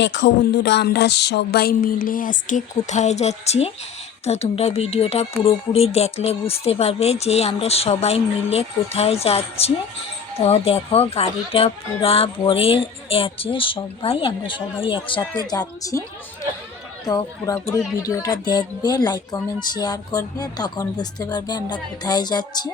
দেখো বন্ধুরা, আমরা সবাই মিলে আজকে কোথায় যাচ্ছি। তো তোমরা ভিডিওটা পুরোপুরি দেখলে বুঝতে পারবে যে আমরা সবাই মিলে কোথায় যাচ্ছি। তো দেখো গাড়িটা পুরা ভরে আছে, আমরা সবাই একসাথে যাচ্ছি। তো পুরোপুরি ভিডিওটা দেখবে, লাইক কমেন্ট শেয়ার করবে, তখন বুঝতে পারবে আমরা কোথায় যাচ্ছি।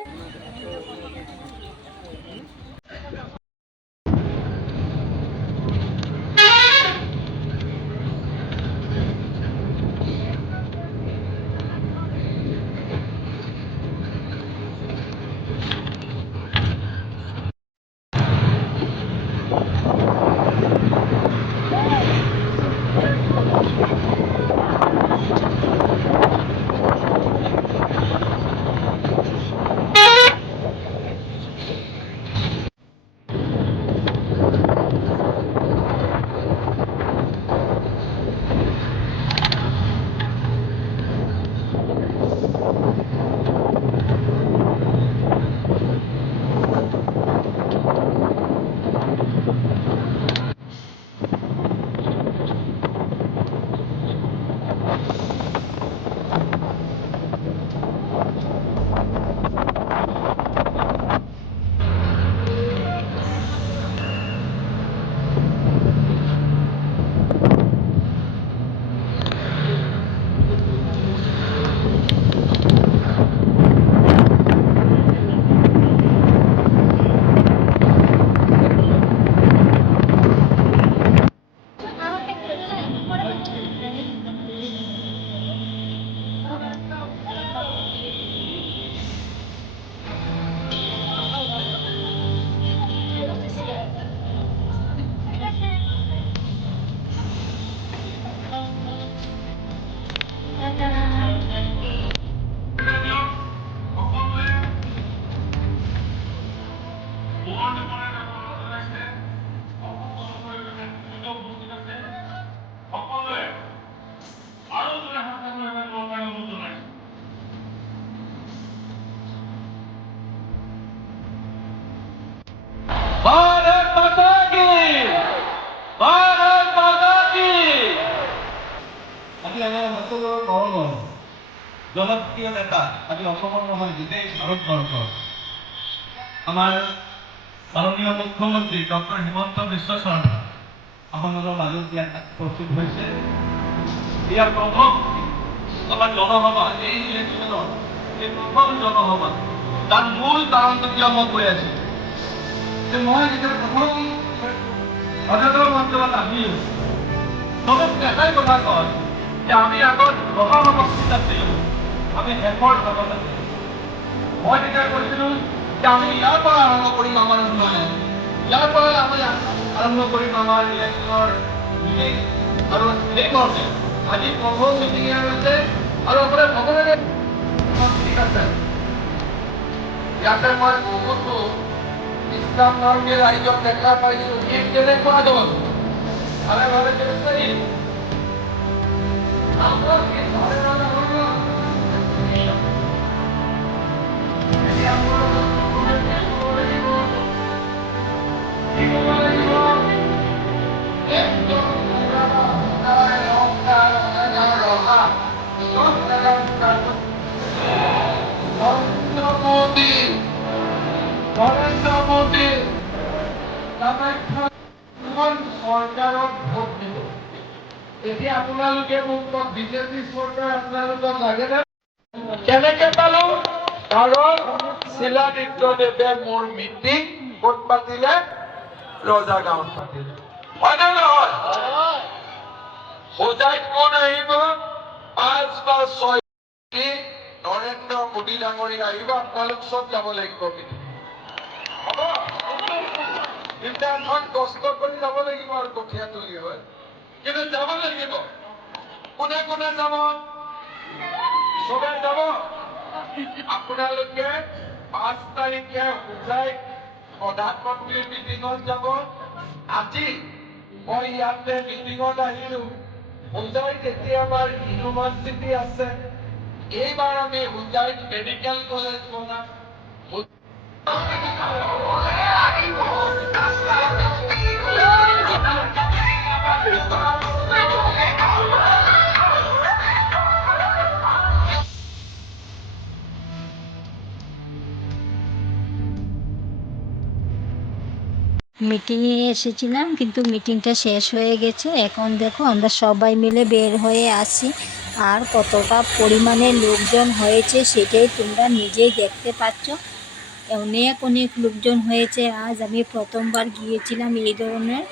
भारत माता की भारत माता की আজি আমাৰ সকলো নৰমৰ জনপ্ৰিয় নেতা আজি অসমৰ নহয় গোটেই ভাৰতবৰ্ষৰ আমাৰ মাননীয় মুখ্যমন্ত্ৰী ডক্টৰ হিমন্ত বিশ্ব শৰ্মা আপোনালোকৰ মাজত ইয়াত প্ৰস্তুত হৈছে। ইয়াৰ প্ৰথম আমাৰ জনসভা এই ইলেকশ্যনৰ এই প্ৰথম জনসভা তাৰ মূল কাৰণটো কিয় মই কৈ আছোঁ যে মই যেতিয়া প্ৰথম সদনৰ অঞ্চলত আহিলোঁ চবক দেখাই কথা কয় যে আমি আগত জনসমষ্টিত আছিলোঁ, আমি শেষৰ ভাগত আছিলোঁ। মই তেতিয়া কৈছিলোঁ যে আমি ইয়াৰ পৰা আৰম্ভ কৰিম আমাৰ উন্নয়ন, ইয়াৰ পৰা আমি আৰম্ভ কৰিম আমাৰ ইলেকশ্যনৰ মিটিং। আৰু সেইমৰ্মে আজি প্ৰথম মিটিং হৈছে আৰু আপোনাৰ ভগৱানে ঠিক আছে। ইয়াতে মই বহুতো ইসলাম ধর্মের রাজ্য দেখা পাইছো এক জনে কোয়া দল আরে ভাবে চলছে আমরা কি ধরে না হলো এই আমরা কোনে করে দিব কি বলে দিব একদম পুরা তাই অকার না রহা সব জায়গা কাজ নরেন্দ্র মোদী চৰকাৰক ভোট দিব। এতিয়া আপোনালোকে মোক কওক বিজেপি চৰকাৰ আপোনালোকক লাগেনে? কেনেকে পালো? কাৰণ শিলাদিত্যদেৱে মোৰ মিটিং ক'ত পাতিলে? ৰজা গাঁৱত পাতিলে। হয়নে নহয়? হোজাইত কোন আহিব? 5 বা 6 নৰেন্দ্ৰ মোদী ডাঙৰীয়া আহিব, আপোনালোক চব যাব লাগিব। ইণ্টাৰখন কষ্ট কৰি যাব লাগিব আৰু কঠীয়া তুলি হয়, কিন্তু যাব লাগিব। কোনে কোনে যাব? চবে যাব। আপোনালোকে 5 তাৰিখে হোজাইত প্ৰধানমন্ত্ৰীৰ মিটিঙত যাব। আজি মই ইয়াতে মিটিঙত আহিলো। হোজাইত এতিয়া আমাৰ ইউনিভাৰ্চিটি আছে, এইবাৰ আমি হোজাইত মেডিকেল কলেজ বনাম। মিটিংয়ে এসেছিলাম, কিন্তু মিটিংটা শেষ হয়ে গেছে। এখন দেখো আমরা সবাই মিলে বের হয়ে আসি, আর কতটা পরিমাণে লোকজন হয়েছে সেটাই তোমরা নিজেই দেখতে পাচ্ছ। অনেক অনেক লোকজন হয়েছে। আজ আমি প্রথমবার গিয়েছিলাম এই ধরনের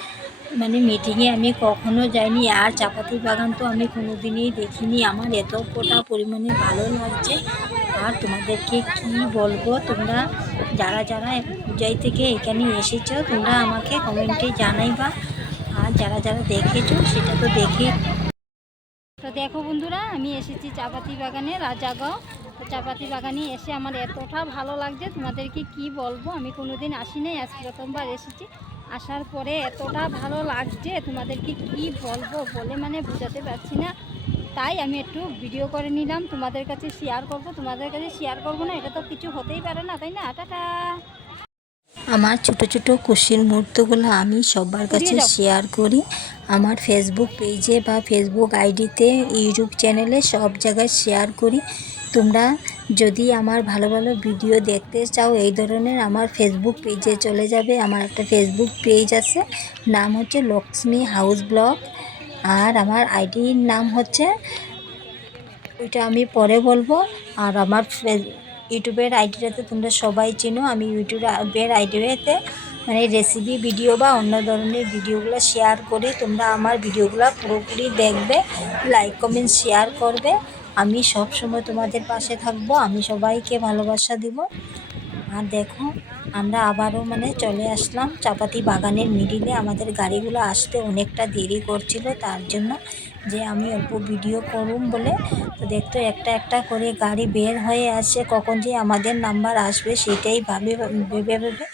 মিটিংয়ে, আমি কখনো যাইনি। আর চাপাতি বাগান তো আমি কোনো দিনই দেখিনি। আমার এতটা পরিমাণে ভালো লাগছে। আর তোমাদেরকে কি বলবো, তোমরা যারা যারা পূজাই থেকে এখানে এসেছো তোমরা আমাকে কমেন্টে জানাইবা। আর যারা যারা দেখেছো সেটা তো দেখে। তো দেখো বন্ধুরা, আমি এসেছি চাপাতি বাগানে, রাজাগাঁও। তো চাপাতি বাগানে এসে আমার এতটা ভালো লাগছে, তোমাদেরকে কি বলবো। আমি কোনোদিন আসি নাই, আজ প্রথমবার এসেছি। আসার পরে এতটা ভালো লাগছে তোমাদেরকে কি বলবো, বলে বোঝাতে পারছি না। তাই আমি একটু ভিডিও করে নিলাম, তোমাদের কাছে শেয়ার করব। তোমাদের কাছে শেয়ার করবো না, এটা তো কিছু হতেই পারে না, তাই না? টাটা। আমার ছোট ছোট খুশির মুহূর্তগুলো আমি সবার কাছে শেয়ার করি। আমার ফেসবুক পেজে বা ফেসবুক আইডিতে, ইউটিউব চ্যানেলে, সব জায়গায় শেয়ার করি। তোমরা যদি আমার ভালো ভালো ভিডিও দেখতে চাও এই ধরনের, আমার ফেসবুক পেজে চলে যাবে। আমার একটা ফেসবুক পেজ আছে, নাম হচ্ছে লক্ষ্মী হাউস ব্লগ। আর আমার আইডির নাম হচ্ছে, ওইটা আমি পরে বলবো। আর আমার ইউটিউবের আইডিটাতে তোমরা সবাই চেনো। আমি ইউটিউবের আইডিতে রেসিপি ভিডিও বা অন্য ধরনের ভিডিওগুলো শেয়ার করি। তোমরা আমার ভিডিওগুলো পুরোপুরি দেখবে, লাইক কমেন্ট শেয়ার করবে। আমি সব সময় তোমাদের পাশে থাকবো, আমি সবাইকে ভালোবাসা দিব। আর দেখো আমরা আবারও চলে আসলাম চাপাতি বাগানের মিডিলে। আমাদের গাড়িগুলো আসতে অনেকটা দেরি করছিল, তার জন্য যে আমি অল্প ভিডিও করুম বলে। তো দেখতো একটা একটা করে গাড়ি বের হয়ে আসছে, কখন যে আমাদের নাম্বার আসবে সেটাই ভেবে ভেবে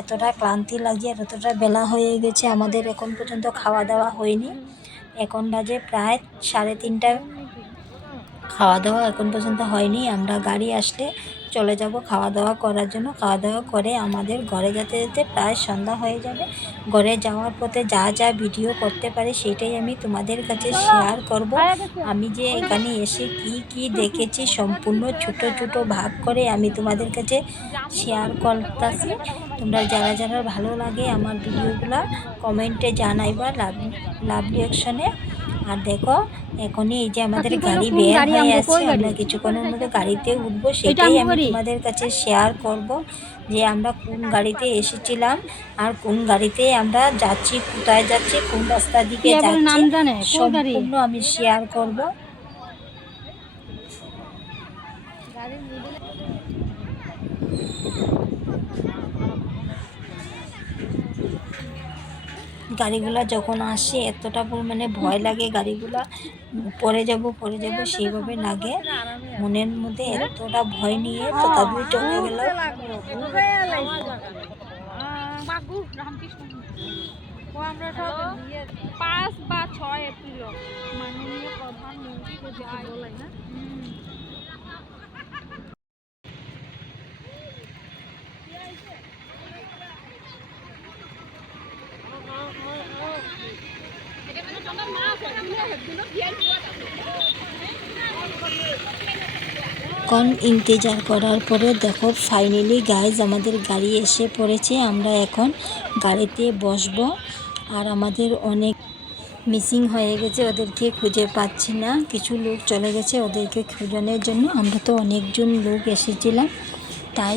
এতটা ক্লান্তি লাগছে। আর এতটা বেলা হয়ে গেছে, আমাদের এখন পর্যন্ত খাওয়া দাওয়া হয়নি। এখন বাজে প্রায় 3:30। খাওয়া দাওয়া এখন পর্যন্ত হয়নি। আমরা গাড়ি আসলে চলে যাব খাওয়া দাওয়া করার জন্য। খাওয়া দাওয়া করে আমাদের ঘরে যেতে যেতে প্রায় সন্ধ্যা হয়ে যাবে। ঘরে যাওয়ার পথে যা যা ভিডিও করতে পারি সেটাই আমি তোমাদের কাছে শেয়ার করব। আমি যে এখানে এসে কি কি দেখেছি সম্পূর্ণ ছোট ছোট ভাগ করে আমি তোমাদের কাছে শেয়ার করতেছি। তোমরা যারা যারা ভালো লাগে আমার ভিডিওগুলো কমেন্টে জানাইবা, লাভ রিঅ্যাকশনে। আর দেখো এখনই এই যে আমাদের গাড়ি বের হয়ে আসছে, আমরা কিছুক্ষণের মধ্যে গাড়িতে উঠবো। সেটাই আমি তোমাদের কাছে শেয়ার করব, যে আমরা কোন গাড়িতে এসেছিলাম আর কোন গাড়িতে আমরা যাচ্ছি, কোথায় যাচ্ছি, কোন রাস্তা দিকে যাচ্ছি, সম্পূর্ণ আমি শেয়ার করব। গাড়িগুলা যখন আসে এতটা পরিমাণে ভয় লাগে, গাড়িগুলা পড়ে যাব সেইভাবে লাগে মনের মধ্যে। এতটা ভয় নিয়ে তথাপি চলে গেল। আমরা সব 5 বা 6 এপ্রিল মাননীয় প্রধানমন্ত্রী বলাই না। কোন ইন্তজার করার পরে দেখো ফাইনালি গাইজ আমাদের গাড়ি এসে পড়েছে। আমরা এখন গাড়িতে বসবো। আর আমাদের অনেক মিসিং হয়ে গেছে, ওদেরকে খুঁজে পাচ্ছি না। কিছু লোক চলে গেছে, ওদেরকে খোঁজানোর জন্য আমরা তো অনেকজন লোক এসেছিলাম। তাই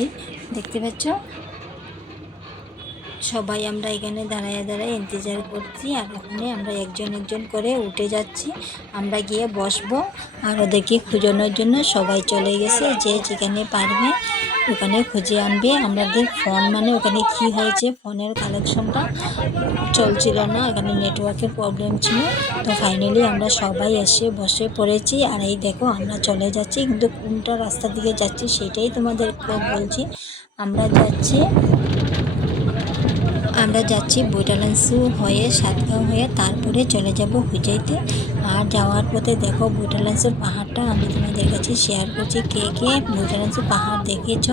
দেখতে পাচ্ছ সবাই আমরা এখানে দাঁড়ায় দাঁড়ায় ইন্তজার করছি। আর ওখানে আমরা একজন একজন করে উঠে যাচ্ছি, আমরা গিয়ে বসবো। আর ওদেরকে খোঁজানোর জন্য সবাই চলে গেছে, যে যেখানে পারবে ওখানে খুঁজে আনবে। আমাদের ফোন ওখানে কি হয়েছে, ফোনের কালেকশনটা চলছিল না, এখানে নেটওয়ার্কের প্রবলেম ছিল। তো ফাইনালি আমরা সবাই এসে বসে পড়েছি। আর এই দেখো আমরা চলে যাচ্ছি, কিন্তু কোনটা রাস্তার দিকে যাচ্ছি সেটাই তোমাদেরকে বলছি। আমরা যাচ্ছি বৈটালাংশু হয়ে, সাতগাঁও হয়ে, তারপরে চলে যাব হুজাইতে। আর যাওয়ার পথে দেখো বৈটালাংশুর পাহাড়টা আমি তোমাদের কাছে শেয়ার করছি। কে কে বৈটালাংশু পাহাড় দেখেছ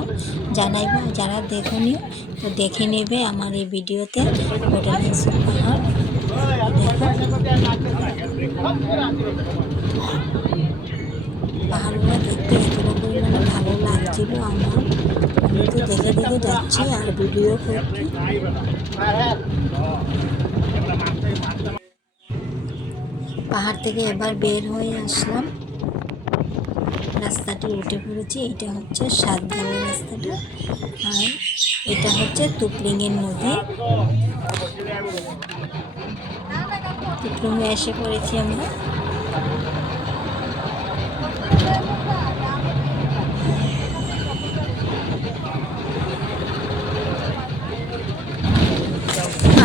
জানাইবা, যারা দেখোনি তো দেখে নেবে আমার এই ভিডিওতে বৈটালাংশু পাহাড়। দেখো পাহাড়গুলো দেখতে এতটা পরিমাণে ভালো লাগছিল আমার। আমি তো দেখে দেখে যাচ্ছি। করছি আর ভিডিও করছি। পাহাড় থেকে এবার বের হয়ে আসলাম, রাস্তাটি উঠে পড়েছি। এটা হচ্ছে সাতগাঁওয়ের রাস্তাটা, আর এটা হচ্ছে তুপলিঙের নদী। তুপলিঙে এসে পড়েছি আমরা।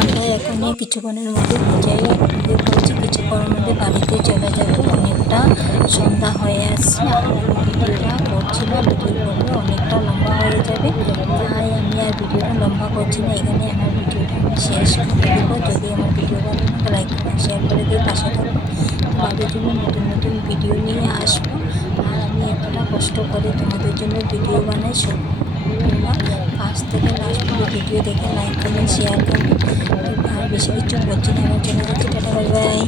আমরা এখানে কিছুক্ষণের মধ্যে ভিডিও করছি, কিছুক্ষণের মধ্যে বাড়িতে চলে যাব। অনেকটা সন্ধ্যা হয়ে আসছে, আর আমি ভিডিওটা করছিলাম, ভিডিও করলে অনেকটা লম্বা হয়ে যাবে, তাই আমি আর ভিডিওটা লম্বা করছি না। এখানে আমার ভিডিওটা আমি শেষ করে দেবো। যদি আমার ভিডিও ভালো লাগে লাইক করে শেয়ার করে দিয়ে পাশে থাকবো। তোমাদের জন্য নতুন নতুন ভিডিও নিয়ে আসবো, আর আমি এতটা কষ্ট করে তোমাদের জন্য ভিডিও বানাই। সব ফার্স্ট থেকে লাস্ট ভিডিও দেখে লাইক করবেন, শেয়ার করবেন। আর বেশি কিছু বলছি না, আমার জন্য টাটা, বাই বাই।